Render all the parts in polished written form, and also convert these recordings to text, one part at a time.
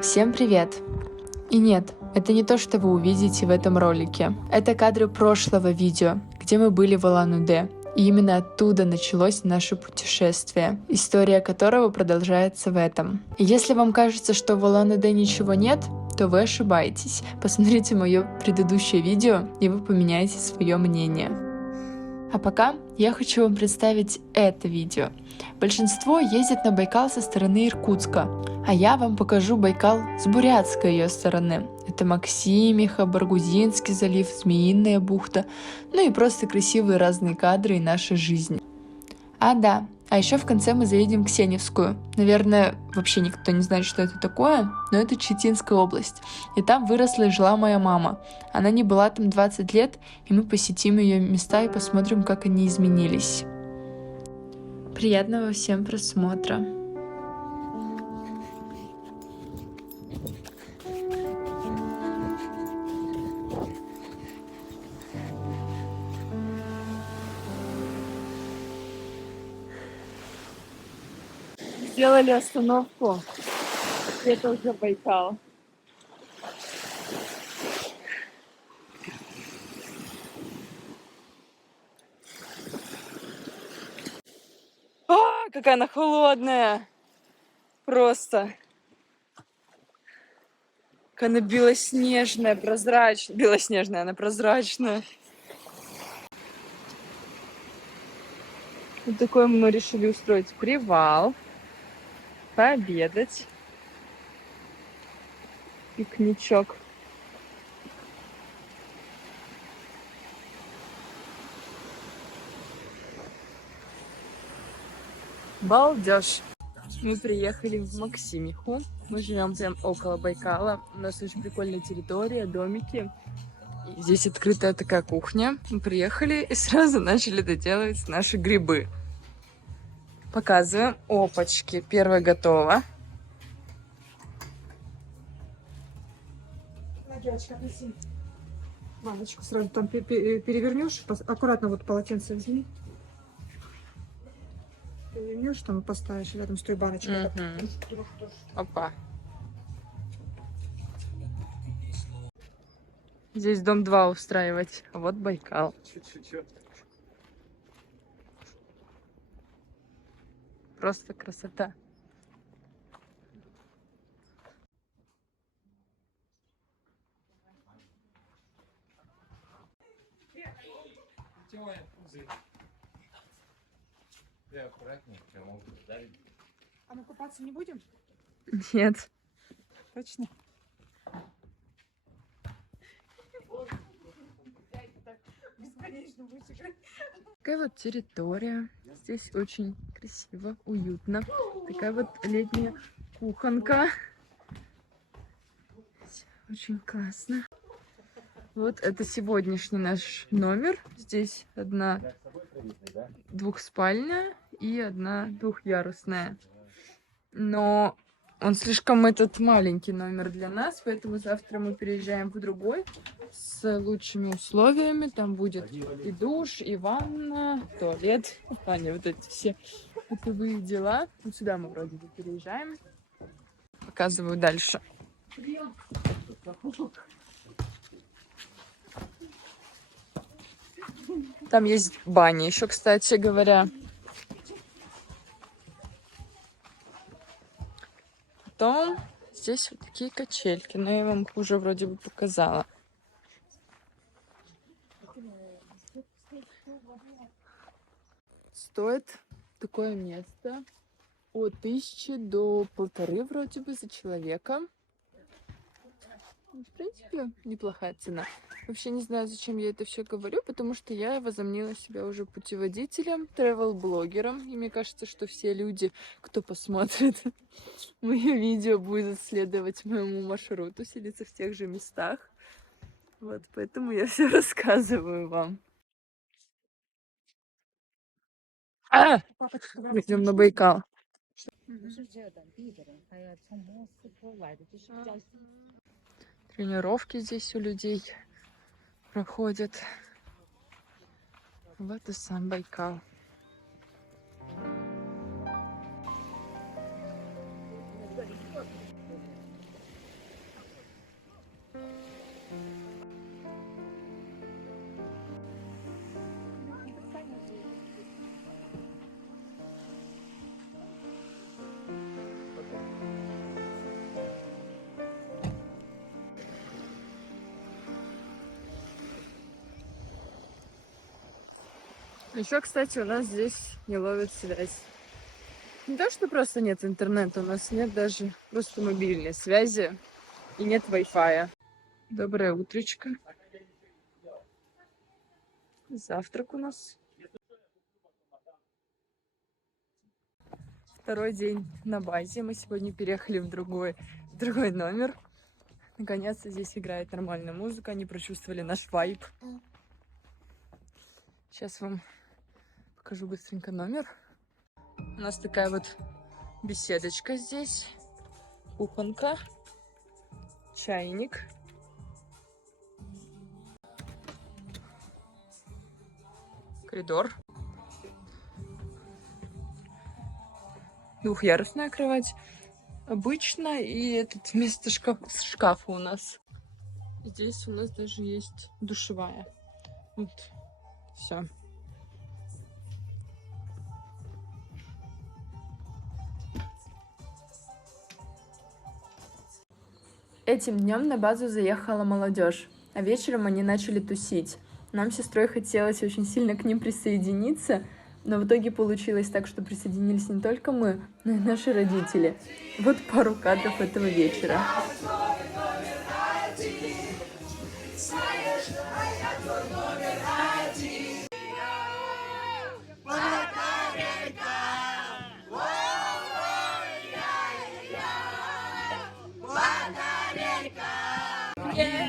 Всем привет! И нет, это не то, что вы увидите в этом ролике. Это кадры прошлого видео, где мы были в Улан-Удэ. И именно оттуда началось наше путешествие, история которого продолжается в этом. И если вам кажется, что в Улан-Удэ ничего нет, то вы ошибаетесь. Посмотрите мое предыдущее видео, и вы поменяете свое мнение. А пока я хочу вам представить это видео. Большинство ездит на Байкал со стороны Иркутска, а я вам покажу Байкал с бурятской ее стороны. Это Максимиха, Баргузинский залив, Змеиная бухта, ну и просто красивые разные кадры и наша жизнь. А да, а еще в конце мы заедем в Сеневскую. Наверное, вообще никто не знает, что это такое, но это Читинская область. И там выросла и жила моя мама. Она не была там 20 лет, и мы посетим ее места и посмотрим, как они изменились. Приятного всем просмотра! Сделали остановку. Это уже Байкал. Какая она холодная! Просто. Какая она белоснежная, прозрачная. Белоснежная, она прозрачная. Вот такой мы решили устроить привал. Пообедать. Пикничок. Балдеж. Мы приехали в Максимиху. Мы живем прям около Байкала. У нас очень прикольная территория, домики. И здесь открытая такая кухня. Мы приехали и сразу начали доделывать наши грибы. Показываем. Опачки. Первое готово. Девочка, относи баночку сразу там перевернешь, аккуратно вот полотенце возьми. Перевернешь, там и поставишь рядом с той баночкой. Опа. Здесь дом 2 устраивать, а вот Байкал. Просто красота. А мы купаться не будем? Нет. Точно? Такая вот территория. Здесь очень красиво, уютно. Такая вот летняя кухонка. Очень классно. Вот это сегодняшний наш номер. Здесь одна двухспальная и одна двухъярусная. Но он слишком маленький номер для нас, поэтому завтра мы переезжаем в другой с лучшими условиями. Там будет и душ, и ванна, туалет, в плане вот эти все бытовые дела. Вот сюда мы вроде бы переезжаем. Показываю дальше. Там есть баня еще, кстати говоря. Потом здесь вот такие качельки, но я вам их уже вроде бы показала. Стоит такое место от 1000 до 1500 вроде бы за человека. В принципе, неплохая цена. Вообще не знаю, зачем я это все говорю, потому что я возомнила себя уже путеводителем, travel-блогером. И мне кажется, что все люди, кто посмотрит мое видео, будет следовать моему маршруту, селиться в тех же местах. Вот, поэтому я все рассказываю вам. Идем на Байкал. Тренировки здесь у людей проходят. Вот и сам Байкал. Еще, кстати, у нас здесь не ловит связь. Не то, что просто нет интернета, у нас нет даже просто мобильной связи и нет Wi-Fi. Доброе утречко. Завтрак у нас. Второй день на базе. Мы сегодня переехали в другой номер. Наконец-то здесь играет нормальная музыка. Они прочувствовали наш вайб. Сейчас вам покажу быстренько номер. У нас такая вот беседочка здесь. Кухонка. Чайник. Коридор. Двухъярусная кровать. Обычно. И этот вместо шкафа у нас. Здесь у нас даже есть душевая. Вот. Все. Этим днем на базу заехала молодежь, а вечером они начали тусить. Нам с сестрой хотелось очень сильно к ним присоединиться, но в итоге получилось так, что присоединились не только мы, но и наши родители. Вот пару кадров этого вечера.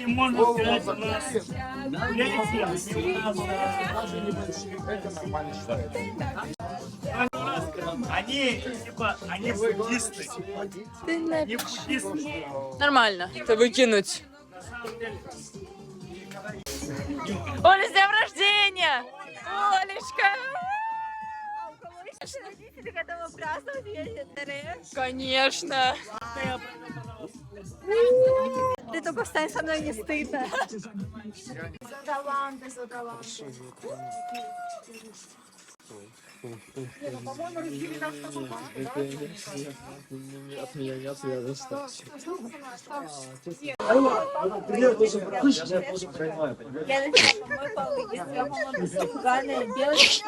Можно сказать, у нас они, типа, они буддисты. Они буддисты. Нормально, это выкинуть. Оля, с днем рождения! Олечка! Родители готовы праздновать весь. Конечно! Ты только встань, со мной не стыдно. За таланты, за таланты. От меня не отвязывается. Я начала мой полы, если он испуганная, белочка.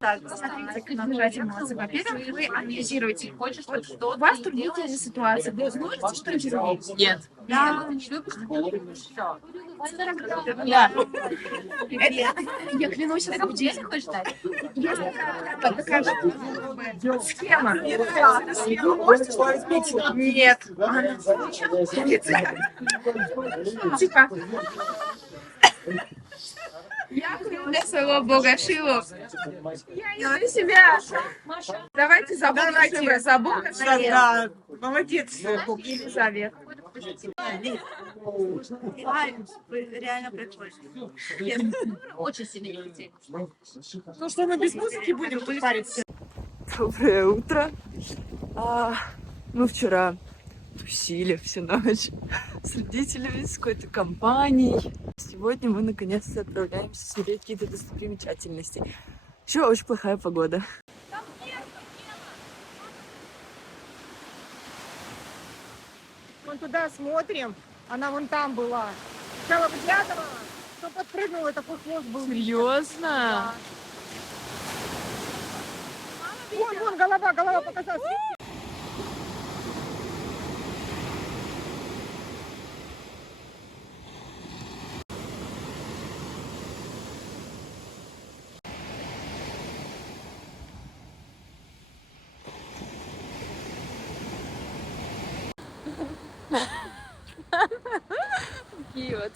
Так, смотрите, как держать эмоции. Во-первых, вы анализируете. У вас труднительная ситуация. Вы знаете, что делать? Нет. Да. Ты не любишь все. Я клянусь, это где ты хочешь дать? Покажи. Схема. Нет. Типа. Я для своего бога Шиву. Я на себя. Давайте забудем за бога. Да, молодец. Или завет. Реально прикольно. Очень сильно не хотели. Ну что, мы без музыки будем париться? Доброе утро. Мы вчера тусили всю ночь с родителями, с какой-то компанией. Сегодня мы наконец-то отправляемся смотреть какие-то достопримечательности. Еще очень плохая погода. Вон туда смотрим, она вон там была. Сначала выглядывала, кто подпрыгнул, и такой хвост был. Серьезно? Вон, голова показалась. Такие вот.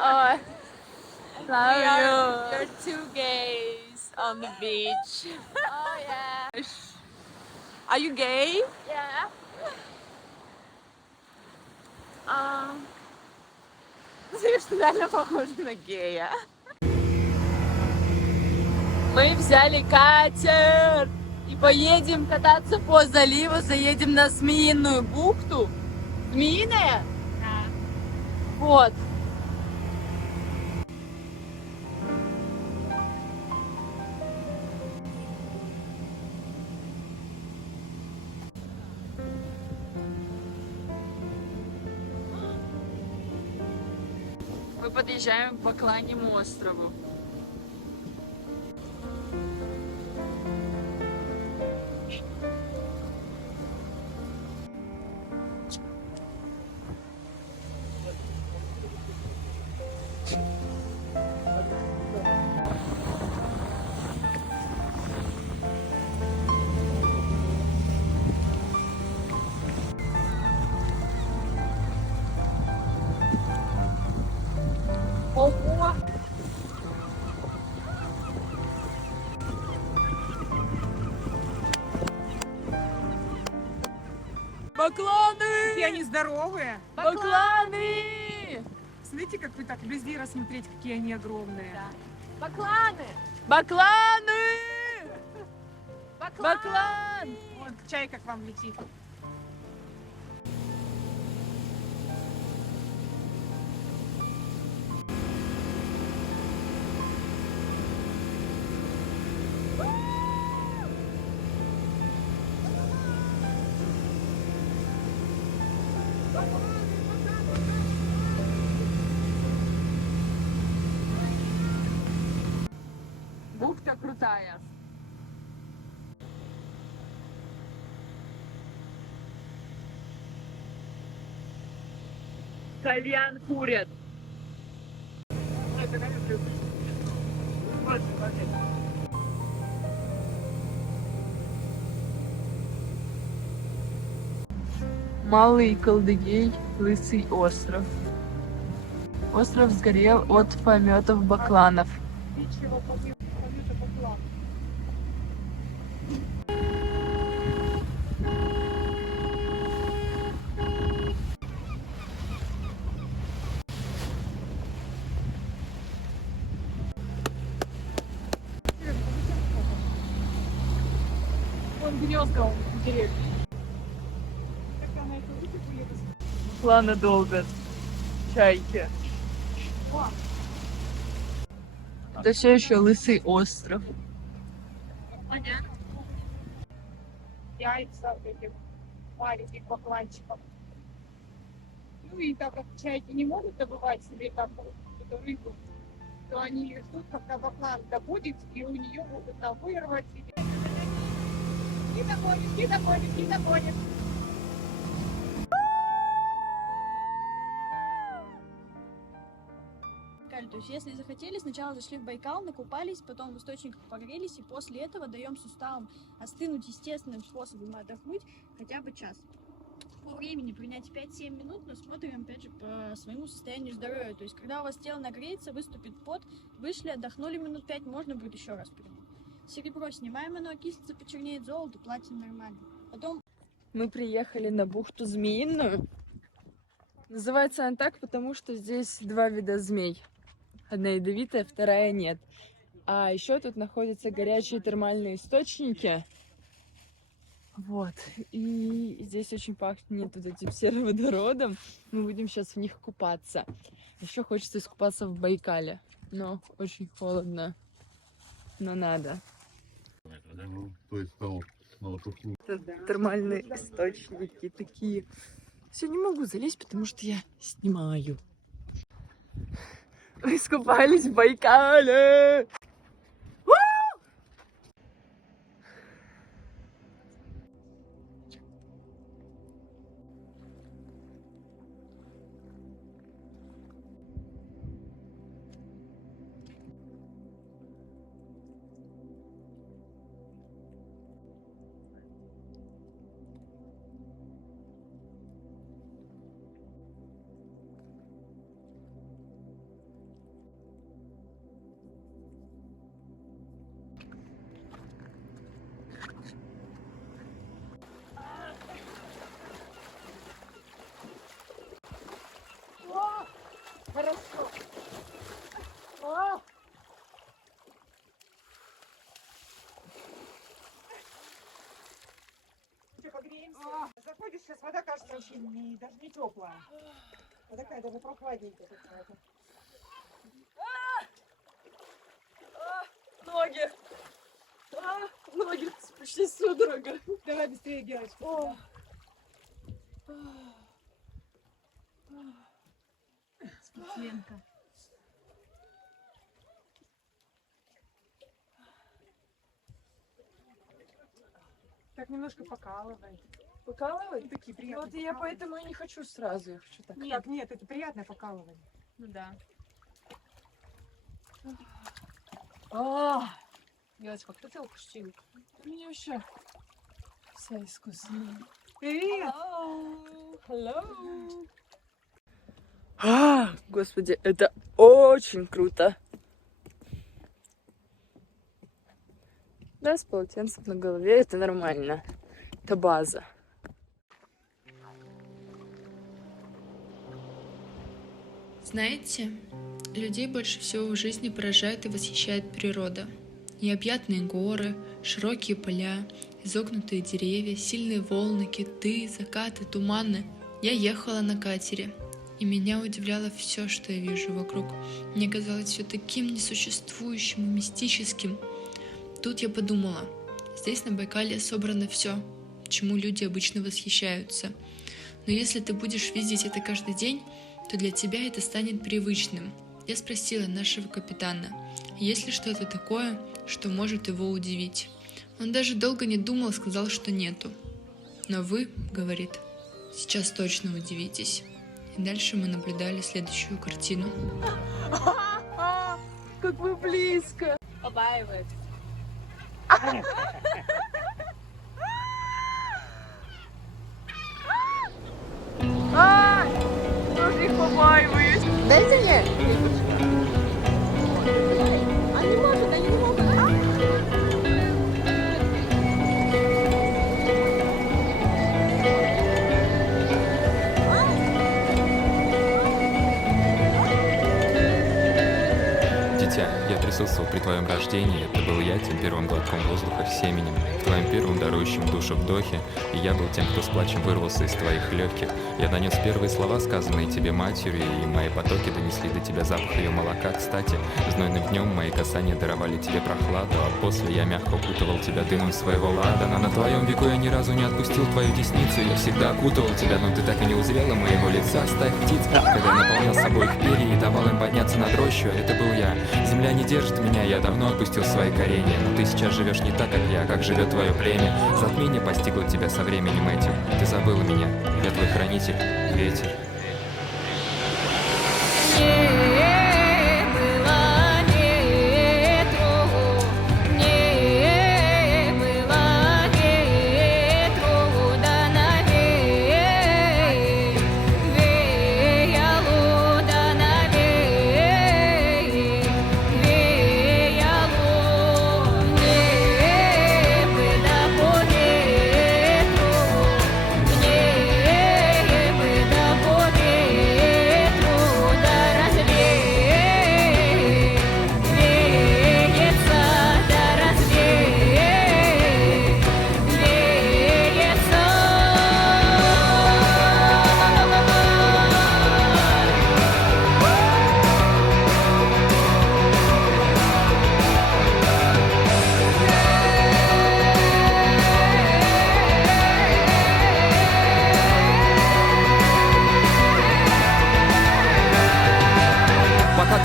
Oh, love you. You're two gays on the beach. Oh, yeah. Are you gay? Yeah. Ты реально похож на гея. Мы взяли катер и поедем кататься по заливу, заедем на Змеиную бухту. Змеиная? Да. Вот. Мы подъезжаем к Бакланному острову. Ого! Бакланы! Какие они здоровые. Бакланы! Смотрите, как вы так вблизи рассмотреть, какие они огромные. Бакланы! Бакланы! Баклан! Вот чайка к вам летит. Бухта крутая. Кальян курят. Малый Колдыгей, Лысый остров. Остров сгорел от пометов бакланов. Вон гнезда он в деревне. Плана долго. Чайки. Это все еще Лысый остров. Яйца вот этих маленьких бакланчиков. Ну и так как чайки не могут добывать себе там эту рыбу, то они ждут, когда баклан добудет, и у нее могут там вырвать себе. Не догонит, не догонит, не догонит. То есть, если захотели, сначала зашли в Байкал, накупались, потом в источниках погрелись, и после этого даем суставам остынуть естественным способом и отдохнуть хотя бы час. По времени принять 5-7 минут, но смотрим, опять же, по своему состоянию здоровья. То есть, когда у вас тело нагреется, выступит пот, вышли, отдохнули минут 5, можно будет еще раз принять. Серебро снимаем, оно окислится, почернеет, золото, платина нормально. Потом Мы приехали на бухту Змеиную. Называется она так, потому что здесь два вида змей. Одна ядовитая, вторая нет. А еще тут находятся горячие термальные источники. Вот. И здесь очень пахнет вот этим сероводородом. Мы будем сейчас в них купаться. Еще хочется искупаться в Байкале. Но очень холодно. Но надо. Это термальные источники такие. Все, не могу залезть, потому что я снимаю. Мы искупались в Байкале! Хорошо. Погреемся. Заходишь, сейчас вода кажется очень даже не теплая. Вот такая даже прохладненькая какая-то. Ноги! Ноги почти судорога. Давай быстрее, девочка. спортсменка. Так немножко покалывает. Покалывать? Такие Ну приятные. вот я поэтому и не хочу сразу, я хочу так. Нет, нет, это приятное покалывание. Ну да. Девочка, кто тебя укусил? У меня вообще вся искусственная. Привет! Hello. Господи, это очень круто. Да, с полотенцем на голове это нормально. Это база. Знаете, людей больше всего в жизни поражает и восхищает природа. Необъятные горы, широкие поля, изогнутые деревья, сильные волны, киты, закаты, туманы. Я ехала на катере, и меня удивляло все, что я вижу вокруг. Мне казалось все таким несуществующим и мистическим. Тут я подумала, здесь на Байкале собрано все, чему люди обычно восхищаются. Но если ты будешь видеть это каждый день, то для тебя это станет привычным. Я спросила нашего капитана, есть ли что-то такое, что может его удивить. Он даже долго не думал, сказал, что нету. Но вы, говорит, сейчас точно удивитесь. И дальше мы наблюдали следующую картину. Как вы близко! Побаивает. Тоже их побаиваюсь. Дайте мне. Они могут, они не могут. Дитя, я присутствовал при твоем рождении. Это был я тем первым глотком воздуха семенем, в твоем первом дарующем душу вдохе, и я был тем, кто с плачем вырвался из твоих легких. Я донес первые слова, сказанные тебе матерью, и мои потоки донесли до тебя запах ее молока. Кстати, знойным днем мои касания даровали тебе прохладу, а после я мягко укутывал тебя дымом своего ладана. На твоем веку я ни разу не отпустил твою десницу, я всегда окутывал тебя, но ты так и не узрела моего лица. Стая птиц, когда я наполнял собой их перья и давал им подняться над рощу, это был я. Земля не держит меня, я давно отпустил свои коренья, но ты сейчас живешь не так, как я, как живет твое племя. Затмение постигло тебя со временем этим, ты забыла меня, я твой хранитель, ветер.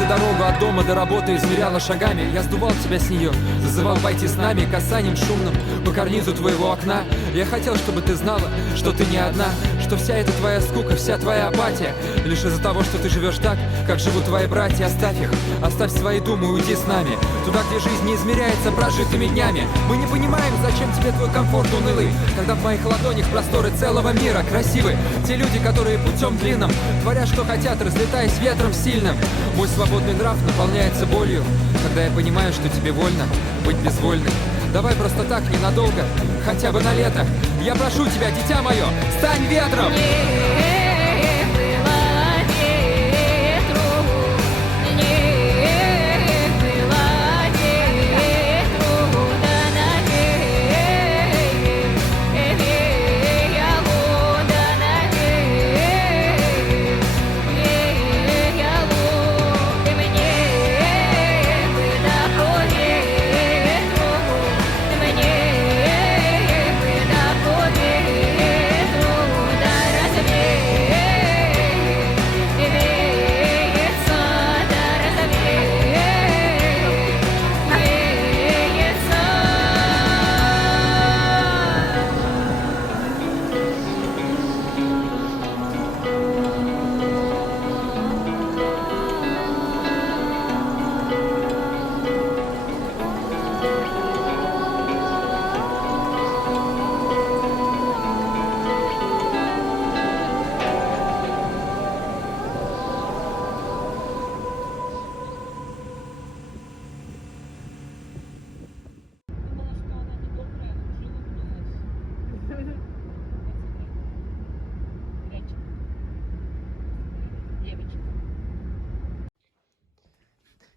Дорогу от дома до работы измеряла шагами. Я сдувал тебя с нее, зазывал пойти с нами касанием шумным по карнизу твоего окна. Я хотел, чтобы ты знала, что ты не одна, что вся эта твоя скука, вся твоя апатия лишь из-за того, что ты живешь так, как живут твои братья. Оставь их, оставь свои думы и уйди с нами туда, где жизнь не измеряется прожитыми днями. Мы не понимаем, зачем тебе твой комфорт унылый, когда в моих ладонях просторы целого мира. Красивы те люди, которые путем длинным творят, что хотят, разлетаясь ветром сильным. Мой свободный нрав наполняется болью, когда я понимаю, что тебе вольно быть безвольной. Давай просто так, ненадолго, хотя бы на лето. Я прошу тебя, дитя мое, стань ветром! Yeah.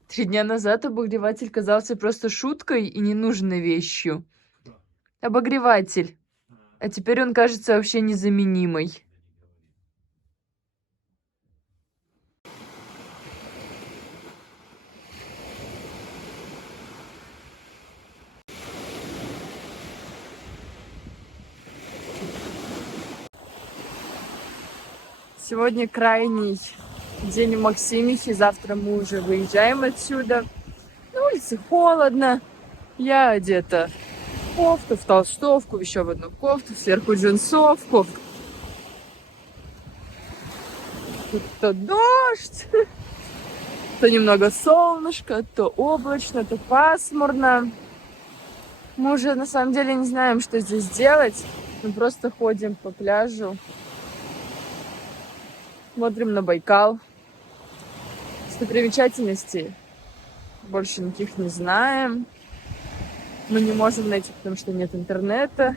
3 дня назад обогреватель казался просто шуткой и ненужной вещью. Обогреватель. А теперь он кажется вообще незаменимой. Сегодня крайний день в Максимихе, завтра мы уже выезжаем отсюда. На улице холодно, я одета в кофту, в толстовку, еще в одну кофту, сверху джинсовку. Тут то дождь, то немного солнышко, то облачно, то пасмурно. Мы уже на самом деле не знаем, что здесь делать. Мы просто ходим по пляжу. Смотрим на Байкал. Достопримечательностей больше никаких не знаем. Мы не можем найти, потому что нет интернета.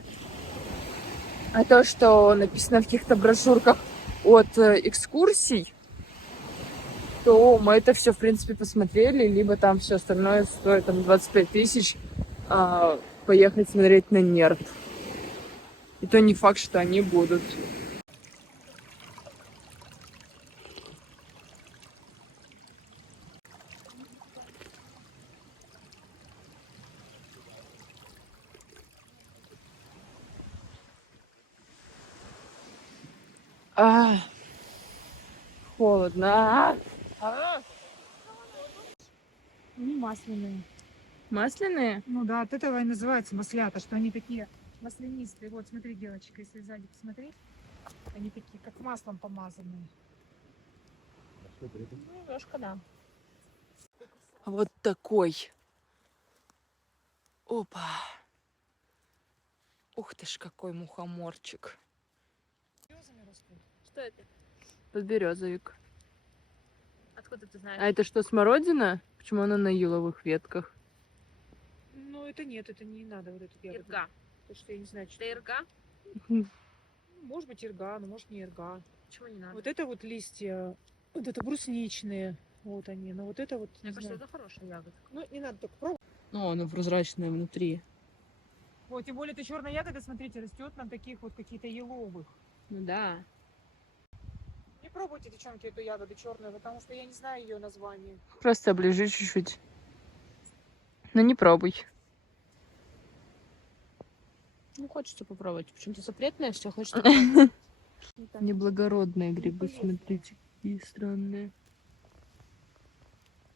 А то, что написано в каких-то брошюрках от экскурсий, то мы это все, в принципе, посмотрели. Либо там все остальное стоит там 25 тысяч поехать смотреть на нерд. И то не факт, что они будут. Холодно. Они масляные. Масляные? Ну да, от этого и называется маслята, что они такие маслянистые. Вот смотри, девочка, если сзади посмотреть, они такие, как маслом помазанные. Немножко, да. Вот такой. Опа. Ух ты ж, какой мухоморчик. Что это? Подберезовик. Откуда ты знаешь? А это что, смородина? Почему она на еловых ветках? Ну это нет, это не надо вот эту ягоду. Ирга. Потому что я не знаю, что Это ирга? Может быть ирга, но может не ирга. Почему не надо? Вот это вот листья, вот это брусничные, вот они. Но вот это вот, Мне не кажется, знаю. это хорошая ягода. Ну не надо только пробовать. Ну, она прозрачная внутри. Вот, тем более эта черная ягода, смотрите, растет на таких вот какие-то еловых. Ну да. Не пробуйте, девчонки, эту ягоду черную, потому что я не знаю ее название. Просто оближи чуть-чуть. Но не пробуй. Ну, хочется попробовать. Почему-то запретное все, хочется Неблагородные грибы, смотрите, какие странные.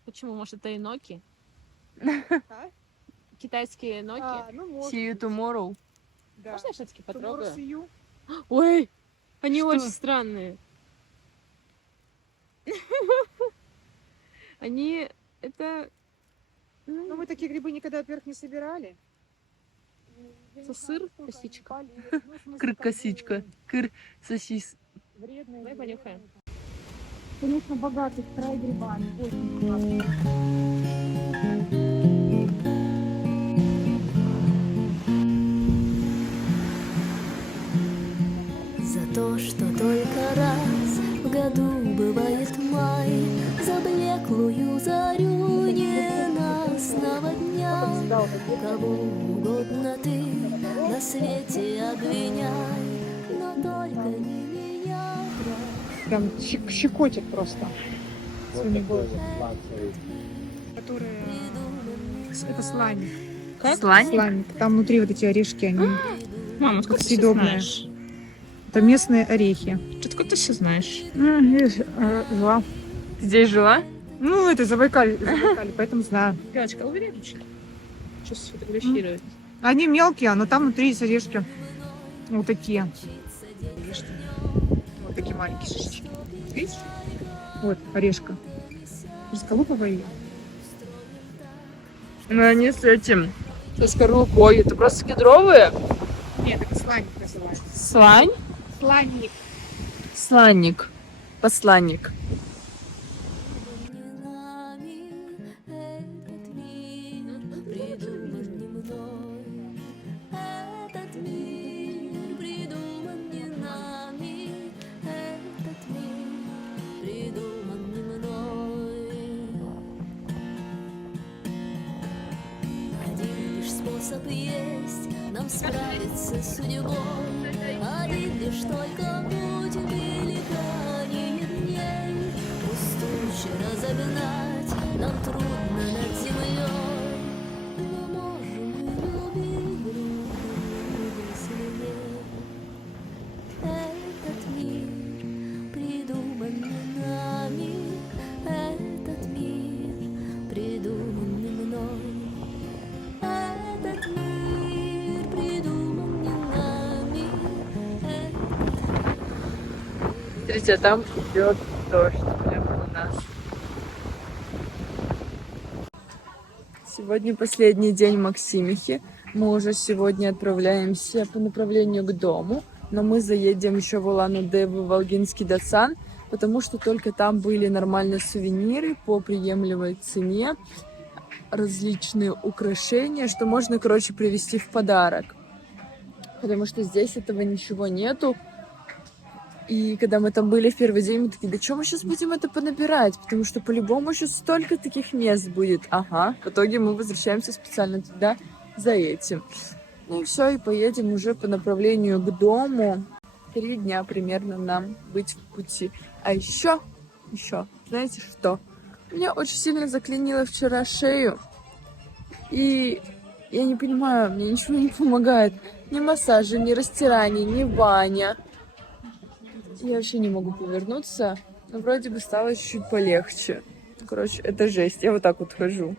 Почему? Может, это иноки? А? Китайские иноки? Ну может. See you tomorrow. Да. Можно я все-таки Tomorrow потрогаю? see you. Ой, они Что? очень странные. Они, это... Ну мы такие грибы никогда, во-первых, не собирали. Это сыр, косичка. Кыр-косичка. Кыр-сосис. Вредные. Давай понюхаем. Конечно, богатый край грибами. Очень классно. За то, что только раз в году бывает май, за блеклую зарю ненастного дня. Кого угодно ты на свете обвиняй, но только не меня. Прям щекочет просто своими голосом. Которые... Это сланик. Как? Сланик? Сланик. Там внутри вот эти орешки, они Мама, как откуда ты съедобные. знаешь? Это местные орехи. Откуда ты все знаешь? Жила. Здесь жила? Ну, это Забайкалье, поэтому знаю. Девочка, убери ручки. Что сфотографировать? Они мелкие, но там внутри есть орешки. Вот такие. Вот такие маленькие шишечки. Видишь? Вот, орешка. Расколупывай ее. Ну, они с этим, со скорлупой. Это просто кедровые? Нет, это сланик называется. Слань? Сланник. Сланник. Посланник. способ есть нам справиться с судьбой. Один лишь только путь великанье дней. Пусть тучи разогнать нам трудно над землей, но можем мы любить друг друга сильнее. Этот мир придуманный нами, этот мир придуманный мной. Этот мир придуманный нами. Смотрите, а там идет дождь прямо у нас. Сегодня последний день Максимихи. Мы уже сегодня отправляемся по направлению к дому, но мы заедем еще в Улан-Удэ, в Волгинский Дацан, потому что только там были нормальные сувениры по приемлемой цене, различные украшения, что можно, короче, привезти в подарок. Потому что здесь этого ничего нету. И когда мы там были в первый день, мы такие, да что мы сейчас будем это понабирать? Потому что по-любому еще столько таких мест будет. Ага, в итоге мы возвращаемся специально туда за этим. Ну и все, и поедем уже по направлению к дому. 3 дня примерно нам быть в пути. А еще, знаете что? Меня очень сильно заклинило вчера шею. И я не понимаю, мне ничего не помогает. Ни массажи, ни растирание, ни баня. Я вообще не могу повернуться, но вроде бы стало чуть-чуть полегче. Короче, это жесть. Я вот так вот хожу.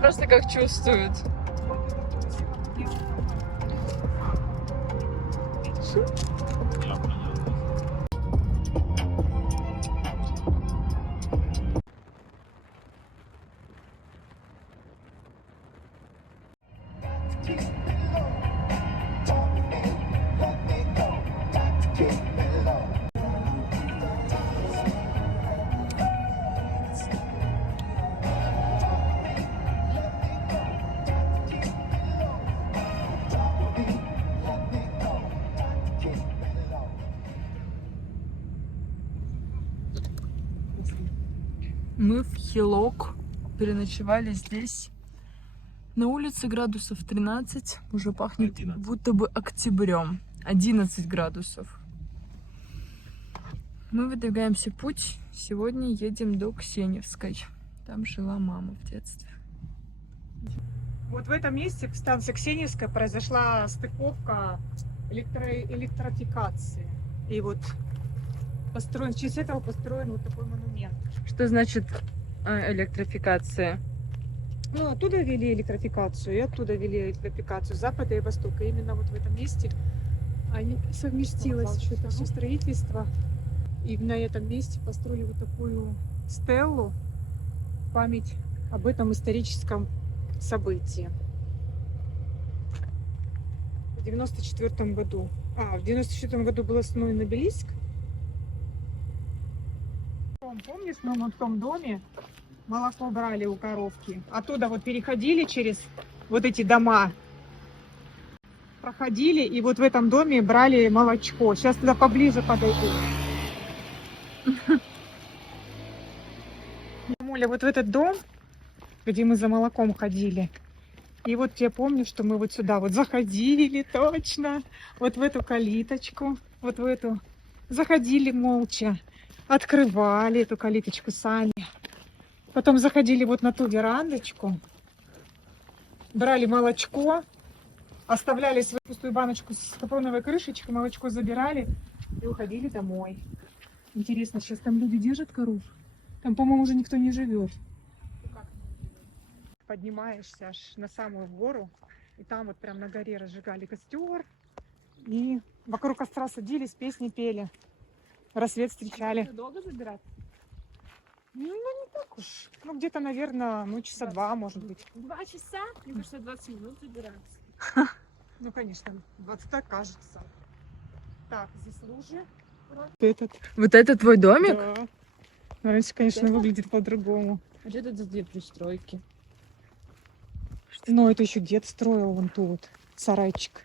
Просто как чувствуют. Мы в Хилок переночевали здесь. На улице градусов 13, уже пахнет 11. Будто бы октябрем. 11 градусов. Мы выдвигаемся в путь. Сегодня едем до Ксеневской. Там жила мама в детстве. Вот в этом месте, в станции Ксеневская, произошла стыковка электрификации. И вот в честь этого построен вот такой монумент. Что значит электрификация? Ну, оттуда вели электрификацию, и оттуда вели электрификацию с запада и востока. И именно вот в этом месте они совместилось что-то все строительство. И на этом месте построили вот такую стеллу в память об этом историческом событии. В 94 году. В 94 году был основан обелиск. Помнишь, мы вот в том доме молоко брали у коровки. Оттуда вот переходили через вот эти дома. Проходили, и вот в этом доме брали молочко. Сейчас туда поближе подойду. Муля, вот в этот дом, где мы за молоком ходили. И вот я помню, что мы вот сюда вот заходили точно. Вот в эту калиточку. Вот в эту. Заходили молча. Открывали эту калиточку сами. Потом заходили вот на ту верандочку. Брали молочко. Оставляли свою пустую баночку с капроновой крышечкой. Молочко забирали и уходили домой. Интересно, сейчас там люди держат коров? Там, по-моему, уже никто не живет. Поднимаешься аж на самую гору. И там вот прям на горе разжигали костер. И вокруг костра садились, песни пели. Рассвет встречали. Долго забирать? Ну, не так уж. Ну, где-то, наверное, часа 2, может быть. 2 часа? Мне кажется, 20 минут забираться. Ну, конечно, 20 так кажется. Так, здесь лужи. Вот это твой домик? Да. Раньше, конечно, выглядит по-другому. А что это за 2 пристройки? Ну, это еще дед строил вон тут, сарайчик.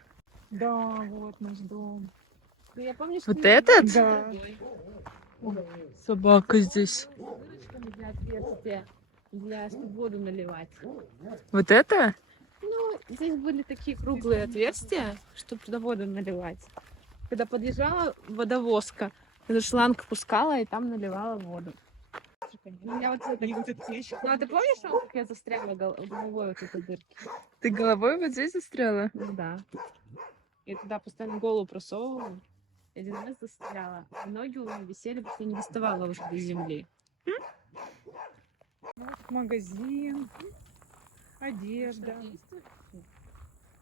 Да, вот наш дом. Я помню, что Вот этот? Да. Собака здесь. для отверстия, чтобы воду наливать. Вот это? Ну, здесь были такие круглые отверстия, чтобы туда воду наливать. Когда подъезжала водовозка, этот шланг пускала и там наливала воду. Я вот это... Ну, а ты помнишь, как я застряла головой вот в этой дырке? Ты головой вот здесь застряла? Ну да. Я туда постоянно голову просовывала. И один раз застряла. А ноги у меня висели, потому что я не доставала уже до земли. Магазин, одежда.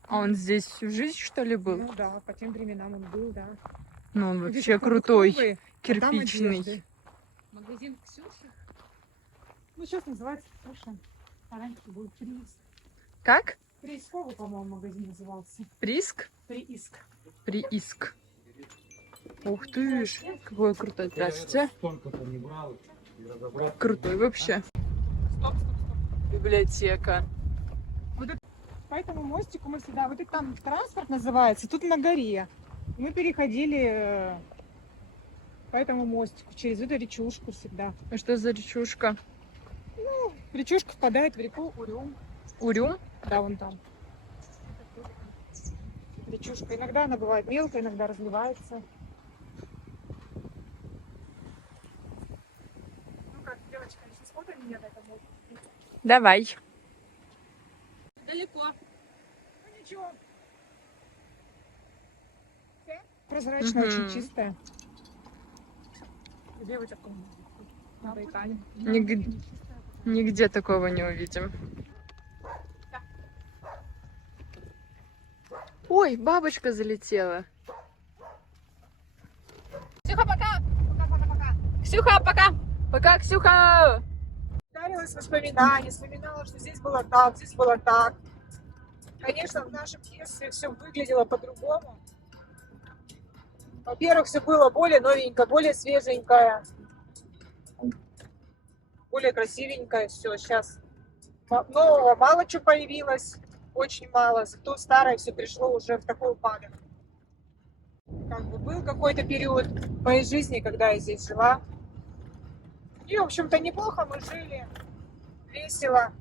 А он здесь всю жизнь, что ли, был? Ну да, по тем временам он был, да. Ну, он Здесь вообще крутой, продуктовые, а там кирпичный. одежды. Магазин Ксюши? Ну, сейчас называется Ксюша. А раньше был Прииск. Как? Приисковый, по-моему, магазин назывался. Приск? Прииск. Прииск. Ух ты ж, какой крутой. Здравствуйте. Крутой вообще. Стоп. Библиотека. По этому мостику мы всегда... Вот это там транспорт называется, тут на горе. Мы переходили по этому мостику через эту речушку всегда. А что за речушка? Речушка впадает в реку Урюм. Урюм? Да, вон там. Речушка. Иногда она бывает мелкая, иногда разливается. Ну как, девочка, еще сфотай меня на этом мостике? Давай. Далеко. Ну ничего. Прозрачная, очень чистая. Где вы таком? На Байкале. Нигде такого не увидим. Ой, бабочка залетела. Ксюха, пока! Пока. Ксюха, пока! Пока, Ксюха! Ударилась в воспоминания, вспоминала, что здесь было так, здесь было так. Конечно, в нашем детстве все выглядело по-другому. Во-первых, все было более новенькое, более свеженькое, более красивенькое все. Сейчас нового мало чего появилось, очень мало. Зато старое все пришло уже в такой упадок. Как бы был какой-то период в моей жизни, когда я здесь жила. И, в общем-то, неплохо мы жили, весело.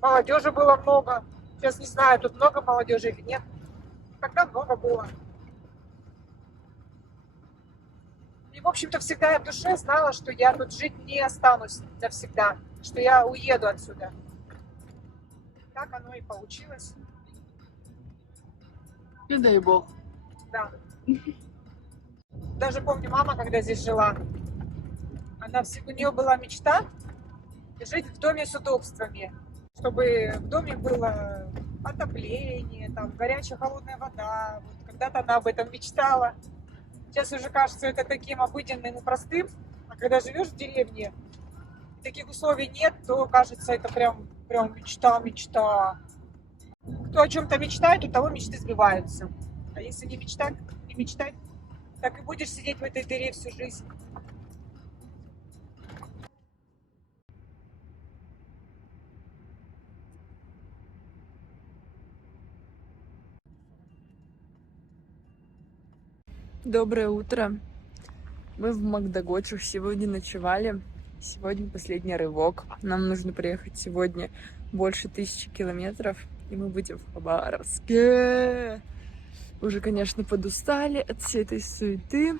Молодежи было много. Сейчас не знаю, тут много молодежи или нет. Тогда много было. И, в общем-то, всегда я в душе знала, что я тут жить не останусь навсегда, что я уеду отсюда. Так оно и получилось. Не дай бог. Да. Даже помню, мама, когда здесь жила, у нее была мечта жить в доме с удобствами, чтобы в доме было отопление, там горячая холодная вода. Вот когда-то она об этом мечтала. Сейчас уже кажется это таким обыденным и простым, а когда живешь в деревне, таких условий нет, то кажется это прям мечта. Кто о чем-то мечтает, у того мечты сбиваются. А если не мечтать, так и будешь сидеть в этой дыре всю жизнь. Доброе утро. Мы в Магдагочах сегодня ночевали. Сегодня последний рывок. Нам нужно проехать сегодня больше 1000 километров, и мы будем в Хабаровске. Уже, конечно, подустали от всей этой суеты.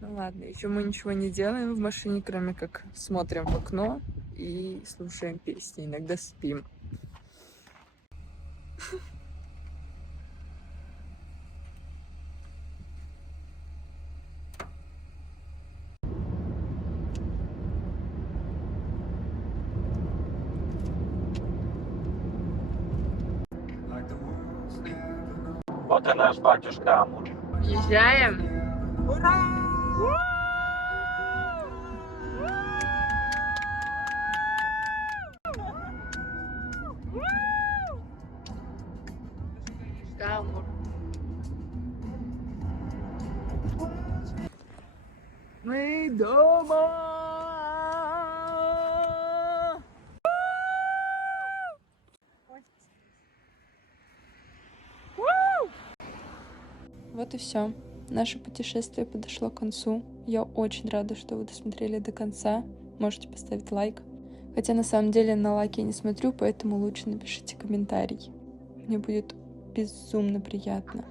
Ну ладно, еще мы ничего не делаем в машине, кроме как смотрим в окно и слушаем песни. Иногда спим. Вот и наш батюшка Амур. Въезжаем. Амур. Мы дома. Вот и все. Наше путешествие подошло к концу. Я очень рада, что вы досмотрели до конца. Можете поставить лайк. Хотя на самом деле на лайки я не смотрю, поэтому лучше напишите комментарий. Мне будет безумно приятно.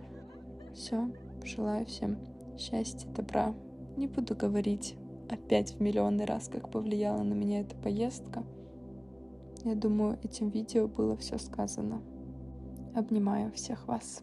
Все, желаю всем счастья, добра. Не буду говорить опять в миллионный раз, как повлияла на меня эта поездка. Я думаю, этим видео было все сказано. Обнимаю всех вас.